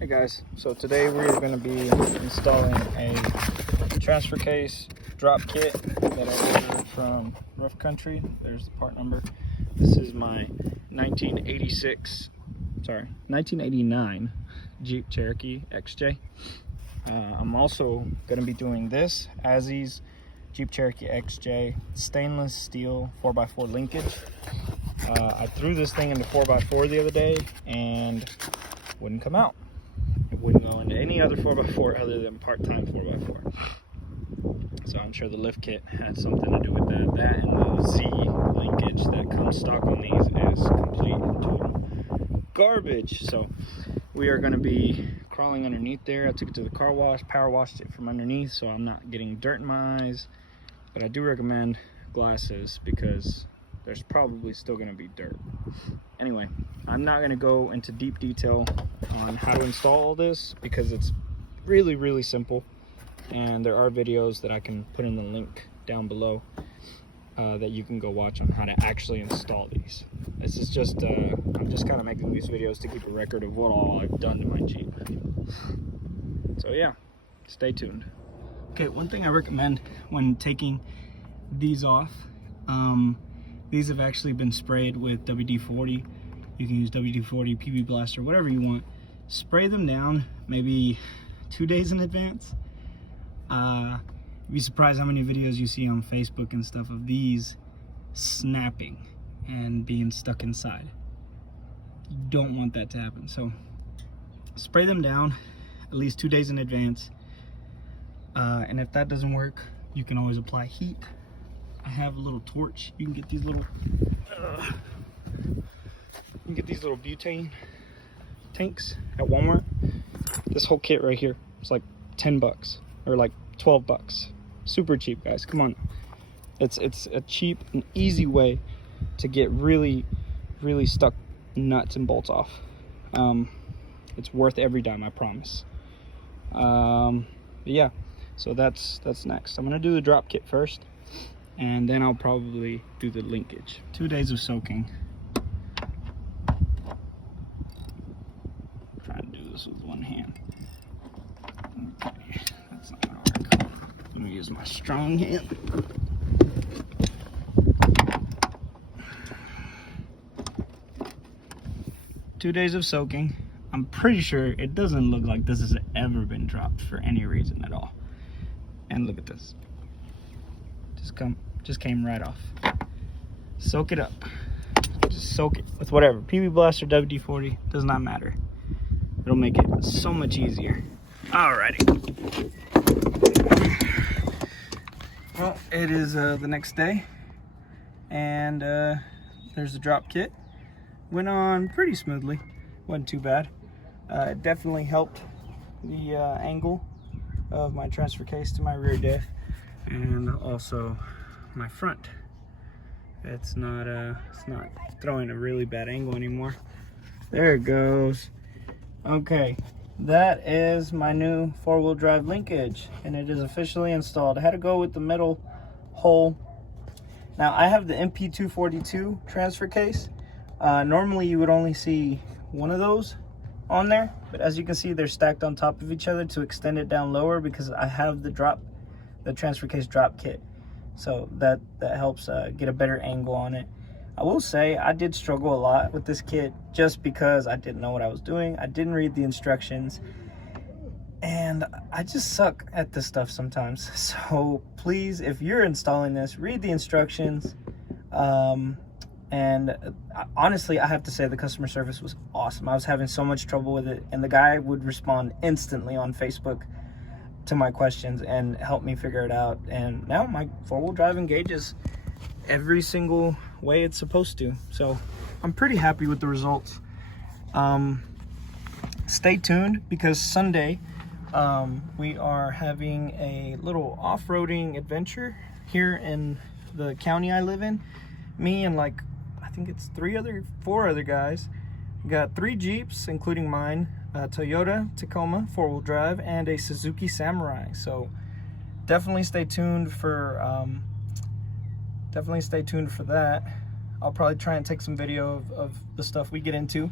Hey guys, so today we're going to be installing a transfer case drop kit that I ordered from Rough Country. There's the part number. This is my 1989 Jeep Cherokee XJ. I'm also going to be doing this Azzy's Jeep Cherokee XJ stainless steel 4x4 linkage. I threw this thing into 4x4 the other day and wouldn't come out. It wouldn't go into any other 4x4 other than part-time 4x4. So I'm sure the lift kit had something to do with that. That and the Z linkage that comes stock on these is complete and total garbage. So we are going to be crawling underneath there. I took it to the car wash, power washed it from underneath so I'm not getting dirt in my eyes. But I do recommend glasses because there's probably still going to be dirt. Anyway, I'm not going to go into deep detail on how to install all this because it's really simple, and there are videos that I can put in the link down below that you can go watch on how to actually install these. This is just I'm just kind of making these videos to keep a record of what all I've done to my Jeep. So yeah, stay tuned. Okay, one thing I recommend when taking these off, these have actually been sprayed with WD-40. You can use WD-40, PB Blaster, whatever you want. Spray them down maybe 2 days in advance. You'd be surprised how many videos you see on Facebook and stuff of these snapping and being stuck inside. You don't want that to happen. So spray them down at least 2 days in advance. And if that doesn't work, you can always apply heat. I have a little torch. You can get these little butane tanks at Walmart. This whole kit right here is like 10 bucks or like 12 bucks. Super cheap, guys. Come on. It's a cheap and easy way to get really stuck nuts and bolts off. It's worth every dime, I promise. But yeah, so that's next. I'm gonna do the drop kit first, and then I'll probably do the linkage. 2 days of soaking. Try to do this with one hand. Okay, that's not gonna work. Let me use my strong hand. Two days of soaking. I'm pretty sure it doesn't look like this has ever been dropped for any reason at all. And look at this. Just came right off. Soak it up. Just soak it with whatever. PB Blaster, WD-40, does not matter. It'll make it so much easier. Alrighty. Well, it is the next day, and there's the drop kit. Went on pretty smoothly. Wasn't too bad. It definitely helped the angle of my transfer case to my rear diff, and also my front. It's not throwing a really bad angle anymore. There it goes. Okay, that is my new four-wheel drive linkage, and it is officially installed. I had to go with the middle hole. Now I have the MP242 transfer case. Normally you would only see one of those on there, but as you can see, they're stacked on top of each other to extend it down lower because I have the transfer case drop kit, so that helps get a better angle on it. I will say I did struggle a lot with this kit just because I didn't know what I was doing. I didn't read the instructions, and I just suck at this stuff sometimes. So please, if you're installing this, read the instructions. And honestly, I have to say the customer service was awesome. I was having so much trouble with it, and the guy would respond instantly on Facebook to my questions and help me figure it out. And now my four-wheel drive engages every single way it's supposed to. So I'm pretty happy with the results. Stay tuned because Sunday we are having a little off-roading adventure here in the county I live in. Me and like, I think it's four other guys. We got 3 Jeeps, including mine, a Toyota Tacoma 4-wheel drive, and a Suzuki Samurai. So definitely stay tuned for that. I'll probably try and take some video of the stuff we get into.